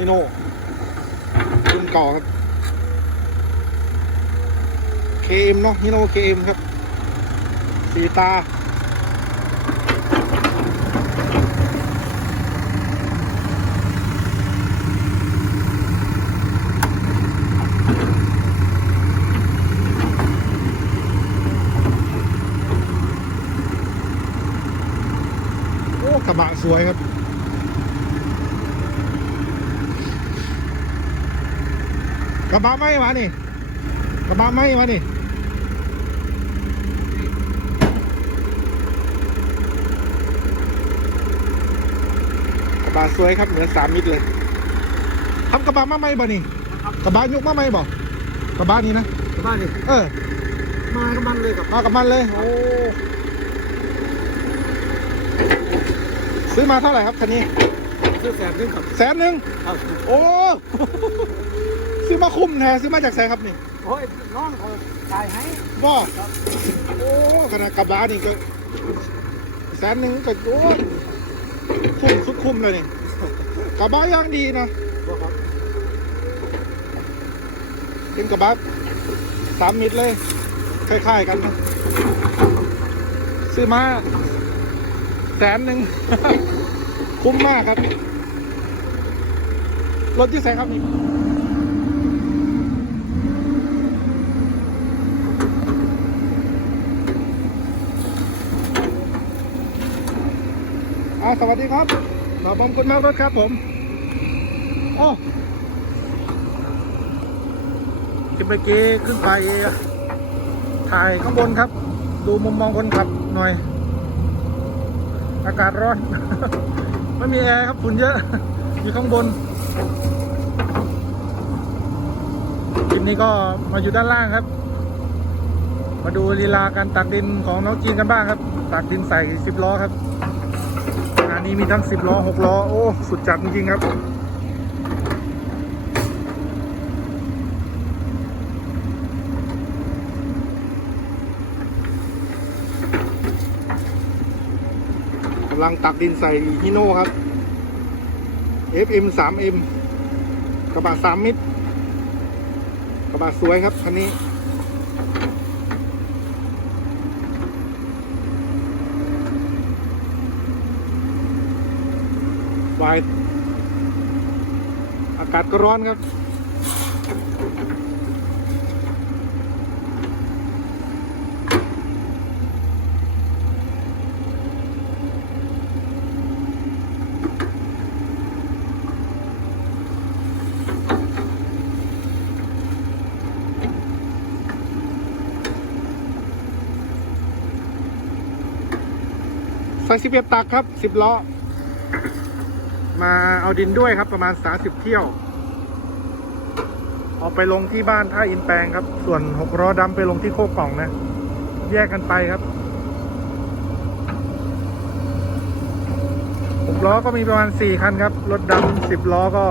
ฮิโน่รุ่นเก่าครับ KM เนาะฮิโน่ KM ครับ สีตาโอ้กระบะสวยครับ กระบะไหมวะนี่กระบะไหมวะนี่กระบะสวยครับเหมือนสามมิตรเลยทำกระบะมาไหมบ่นี่กระบะยกมาไหมบ่กระบะนี่นะบ้านนี่เออมากับมันเลยกับมากับมันเลยโอ้ซื้อมาเท่าไหร่ครับคันนี้ซื้อแสนนึงกับแสนหนึ่งครับโอ้ ซื้อมาคุ้มแท้ซื้อมาจากแสนครับนี่โอ้ยน้องเขาขายให้บ่โอ้ขนาดกระบะนี่ก็แสนหนึ่งก็โอ้คุ้มสุดคุ้มเลยนี่กระบะย่างดีนะบอกครับเป็นกระบะสามมิตรเลยคล้ายๆกันนะซื้อมาแสนหนึ่ง คุ้มมากครับ รถที่แสนครับนี่าสวัสดีครับขอบคุณมากรถครับผมโอ้ที่เมื่อกี้ขึ้นไป ถ่ายข้างบนครับ ดูมุมมองคนขับหน่อย อากาศร้อน ไม่มีแอร์ครับฝุ่นเยอะ อยู่ข้างบนคลิปนี้ก็มาอยู่ด้านล่างครับ มาดูลีลาการตักดินของน้องจีนกันบ้างครับ ตักดินใส่สิบล้อครับานนี้มีทั้งสิบล้อหกล้อ โอ้ สุดจัดจริงๆครับกำลังตักดินใส่ฮิโน่ครับ FM 3M กระบะ3มิตรกระบะสวยครับคันนี้ วายอากาศก็ร้อนครับ ใส่สิบเอ็ดตักครับสิบล้อ มาเอาดินด้วยครับประมาณสาสิบเที่ยว เอาไปลงที่บ้านท่าอินแปลงครับ ส่วนหกล้อดำไปลงที่โคกกล่องนะ แยกกันไปครับหกล้อก็มีประมาณสี่คันครับ รถดำสิบล้อก็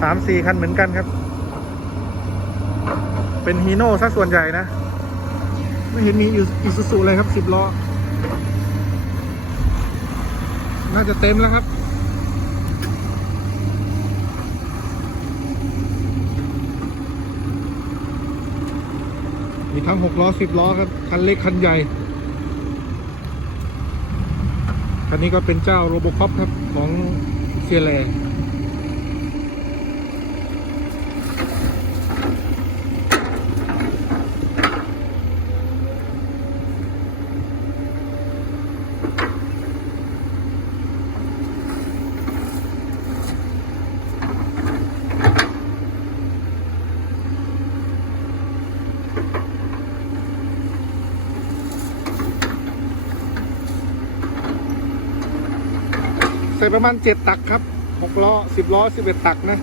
สามสี่คันเหมือนกันครับ เป็นฮีโน่ซะส่วนใหญ่นะไม่เห็นมีอิซูซูเลยครับสิบล้อ น่าจะเต็มแล้วครับ มีทั้งหกล้อสิบล้อครับคันเล็กคันใหญ่ คันนี้ก็เป็นเจ้าโรบคอปครับของเซียแล ส่ประมาณเจ็ดตักครับหกล้อสิบล้อสิบเอ็ดตักนะ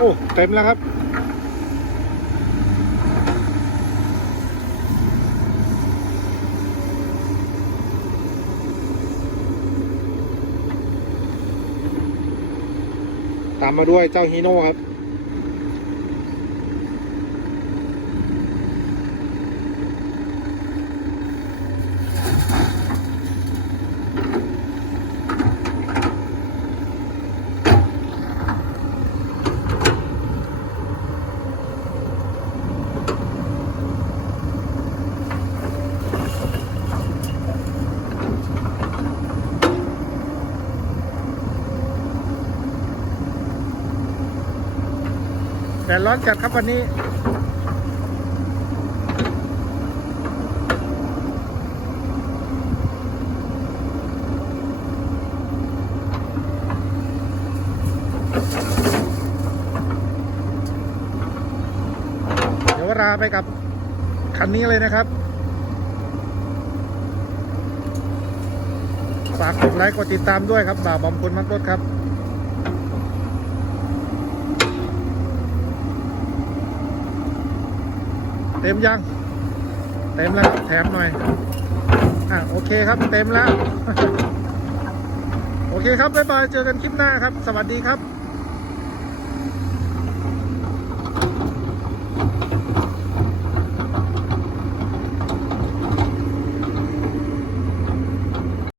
โอ้เต็มแล้วครับตามมาด้วยเจ้าฮีโน่ครับ แต่ร้อนจัดครับวันนี้เดี๋ยวลาไปกับคันนี้เลยนะครับ ฝากกดไลค์กดติดตามด้วยครับบ่าวบอมคุณมักรถครับ เต็มยัง เต็มแล้วแถมหน่อย อะโอเคครับ เต็มแล้ว โอเคครับบ๊ายบายเจอกันคลิปหน้าครับ สวัสดีครับ